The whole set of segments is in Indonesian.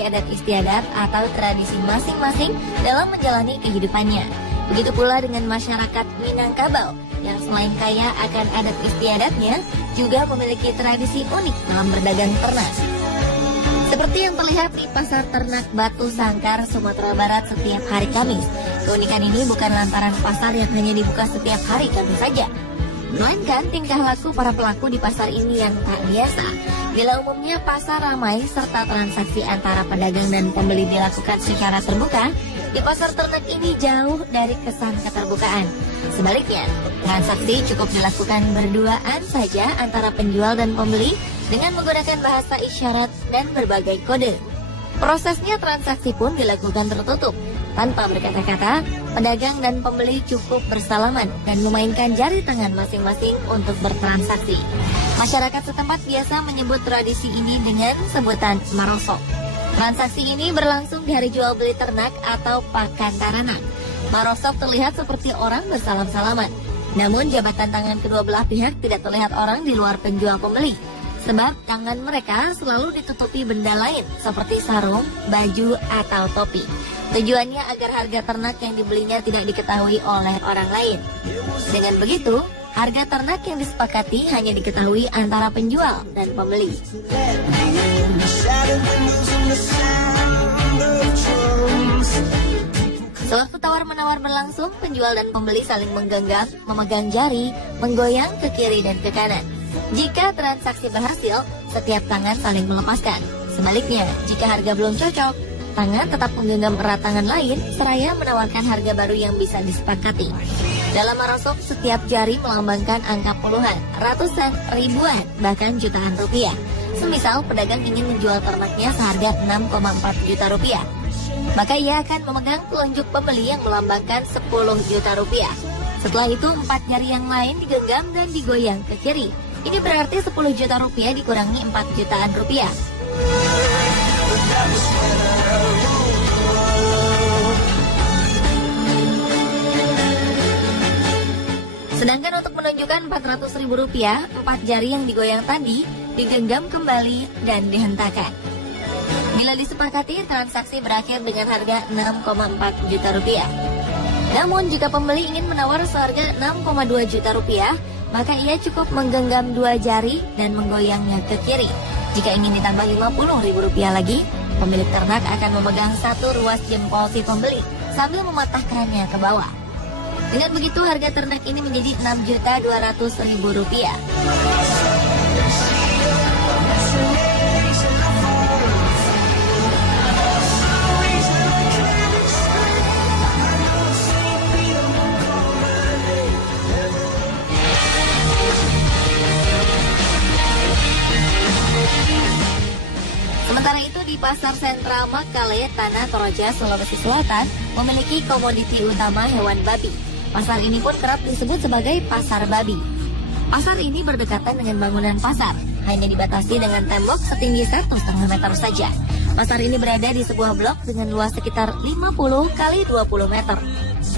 memiliki adat istiadat atau tradisi masing-masing dalam menjalani kehidupannya. Begitu pula dengan masyarakat Minangkabau yang selain kaya akan adat istiadatnya, juga memiliki tradisi unik dalam berdagang ternak. Seperti yang terlihat di Pasar Ternak Batu Sangkar, Sumatera Barat setiap hari Kamis. Keunikan ini bukan lantaran pasar yang hanya dibuka setiap hari Kamis saja, melainkan tingkah laku para pelaku di pasar ini yang tak biasa. Bila umumnya pasar ramai serta transaksi antara pedagang dan pembeli dilakukan secara terbuka, di pasar ternak ini jauh dari kesan keterbukaan. Sebaliknya, transaksi cukup dilakukan berduaan saja antara penjual dan pembeli dengan menggunakan bahasa isyarat dan berbagai kode. Prosesnya transaksi pun dilakukan tertutup. Tanpa berkata-kata, pedagang dan pembeli cukup bersalaman dan memainkan jari tangan masing-masing untuk bertransaksi. Masyarakat setempat biasa menyebut tradisi ini dengan sebutan marosok. Transaksi ini berlangsung di hari jual beli ternak atau pakan taranak. Marosok terlihat seperti orang bersalam-salaman. Namun jabatan tangan kedua belah pihak tidak terlihat orang di luar penjual pembeli. Sebab tangan mereka selalu ditutupi benda lain seperti sarung, baju, atau topi. Tujuannya agar harga ternak yang dibelinya tidak diketahui oleh orang lain. Dengan begitu, harga ternak yang disepakati hanya diketahui antara penjual dan pembeli. Sewaktu tawar-menawar berlangsung, penjual dan pembeli saling menggenggam, memegang jari, menggoyang ke kiri dan ke kanan. Jika transaksi berhasil, setiap tangan saling melepaskan. Sebaliknya, jika harga belum cocok, tangan tetap menggenggam erat tangan lain seraya menawarkan harga baru yang bisa disepakati. Dalam marosok, setiap jari melambangkan angka puluhan, ratusan, ribuan, bahkan jutaan rupiah. Semisal pedagang ingin menjual ternaknya seharga 6,4 juta rupiah, maka ia akan memegang telunjuk pembeli yang melambangkan 10 juta rupiah. Setelah itu 4 jari yang lain digenggam dan digoyang ke kiri. Ini berarti 10 juta rupiah dikurangi 4 jutaan rupiah. Sedangkan untuk menunjukkan 400 ribu rupiah, 4 jari yang digoyang tadi digenggam kembali dan dihentakkan. Bila disepakati, transaksi berakhir dengan harga 6,4 juta rupiah. Namun jika pembeli ingin menawar seharga 6,2 juta rupiah, maka ia cukup menggenggam 2 jari dan menggoyangnya ke kiri. Jika ingin ditambah 50 ribu rupiah lagi, pemilik ternak akan memegang 1 ruas jempol si pembeli sambil mematahkannya ke bawah. Dengan begitu harga ternak ini menjadi 6.200.000 rupiah. Sementara itu di Pasar Sentral Makale, Tanah Toraja, Sulawesi Selatan memiliki komoditi utama hewan babi. Pasar ini pun kerap disebut sebagai pasar babi. Pasar ini berdekatan dengan bangunan pasar, hanya dibatasi dengan tembok setinggi 1,5 meter saja. Pasar ini berada di sebuah blok dengan luas sekitar 50 kali 20 meter.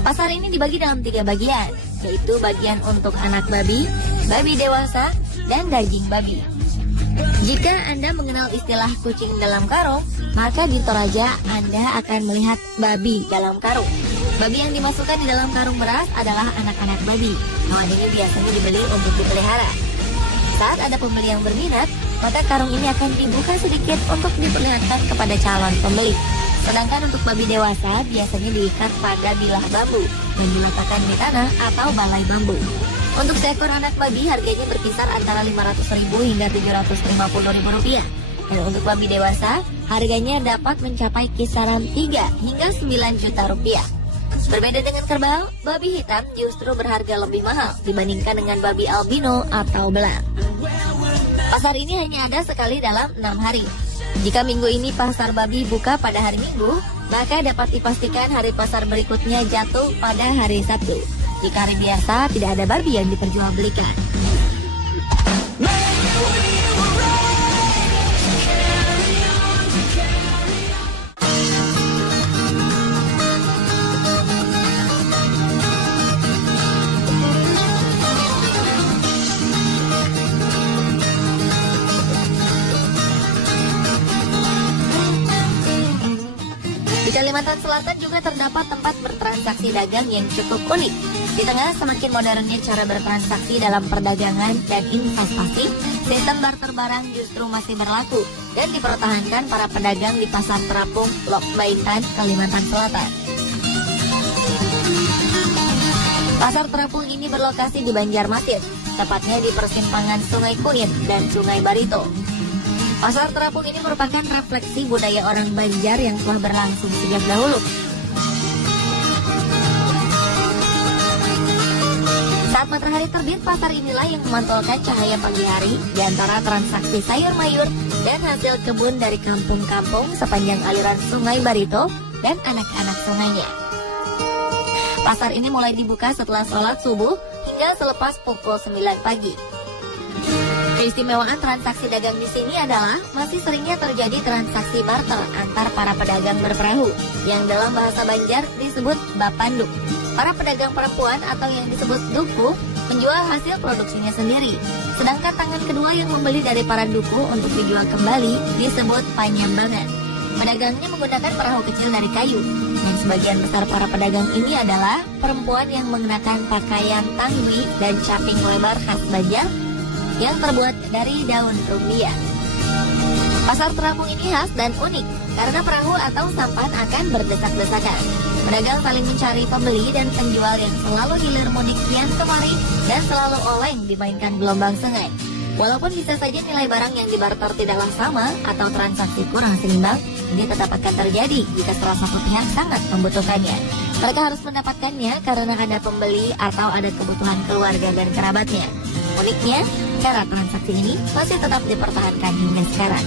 Pasar ini dibagi dalam 3 bagian, yaitu bagian untuk anak babi, babi dewasa, dan daging babi. Jika Anda mengenal istilah kucing dalam karung, maka di Toraja Anda akan melihat babi dalam karung. Babi yang dimasukkan di dalam karung beras adalah anak-anak babi. Hewan ini biasanya dibeli untuk dipelihara. Saat ada pembeli yang berminat, maka karung ini akan dibuka sedikit untuk diperlihatkan kepada calon pembeli. Sedangkan untuk babi dewasa biasanya diikat pada bilah bambu dan diletakkan di tanah atau balai bambu. Untuk seekor anak babi harganya berkisar antara 500.000 hingga 750.000 rupiah. Dan untuk babi dewasa harganya dapat mencapai kisaran 3 hingga 9 juta rupiah. Berbeda dengan kerbau, babi hitam justru berharga lebih mahal dibandingkan dengan babi albino atau belang. Pasar ini hanya ada sekali dalam 6 hari. Jika minggu ini pasar babi buka pada hari Minggu, maka dapat dipastikan hari pasar berikutnya jatuh pada hari Sabtu. Jika hari biasa, tidak ada babi yang diperjualbelikan. Kalimantan Selatan juga terdapat tempat bertransaksi dagang yang cukup unik. Di tengah semakin modernnya cara bertransaksi dalam perdagangan dan investasi, sistem barter barang justru masih berlaku dan dipertahankan para pedagang di Pasar Terapung, Lok Baintan, Kalimantan Selatan. Pasar Terapung ini berlokasi di Banjarmasin, tepatnya di persimpangan Sungai Kunin dan Sungai Barito. Pasar Terapung ini merupakan refleksi budaya orang Banjar yang telah berlangsung sejak dahulu. Saat matahari terbit, pasar inilah yang memantulkan cahaya pagi hari di antara transaksi sayur mayur dan hasil kebun dari kampung-kampung sepanjang aliran Sungai Barito dan anak-anak sungainya. Pasar ini mulai dibuka setelah sholat subuh hingga selepas pukul 9 pagi. Keistimewaan transaksi dagang di sini adalah masih seringnya terjadi transaksi barter antar para pedagang berperahu yang dalam bahasa Banjar disebut bapanduk. Para pedagang perempuan atau yang disebut duku menjual hasil produksinya sendiri, sedangkan tangan kedua yang membeli dari para duku untuk dijual kembali disebut panyambangan. Pedagangnya menggunakan perahu kecil dari kayu, dan sebagian besar para pedagang ini adalah perempuan yang mengenakan pakaian tangwi dan caping lebar khas Banjar yang terbuat dari daun rumbia. Pasar Terapung ini khas dan unik karena perahu atau sampan akan berdesak-desakan. Pedagang saling mencari pembeli dan penjual yang selalu hilir mudik kian kemari dan selalu oleng dimainkan gelombang sungai. Walaupun bisa saja nilai barang yang dibarter tidaklah sama atau transaksi kurang seimbang, ini tetap akan terjadi jika salah satu pihak sangat membutuhkannya. Mereka harus mendapatkannya karena ada pembeli atau ada kebutuhan keluarga dan kerabatnya. Uniknya, cara transaksi ini masih tetap dipertahankan hingga sekarang.